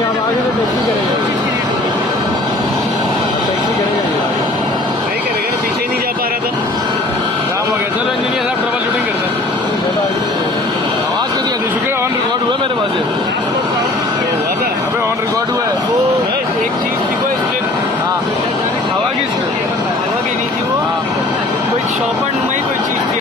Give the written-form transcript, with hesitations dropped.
आप आगे तो टैक्सी करेगा, टैक्सी करेगा नहीं करेगा, पीछे ही नहीं जा पा रहा था। काम हो गया। चलो इंजीनियर साहब ट्रबल शूटिंग करते हैं। आवाज़ क्यों नहीं आती? ऑन रिकॉर्ड हुआ मेरे पास। हुआ था। अबे ऑन रिकॉर्ड हुआ।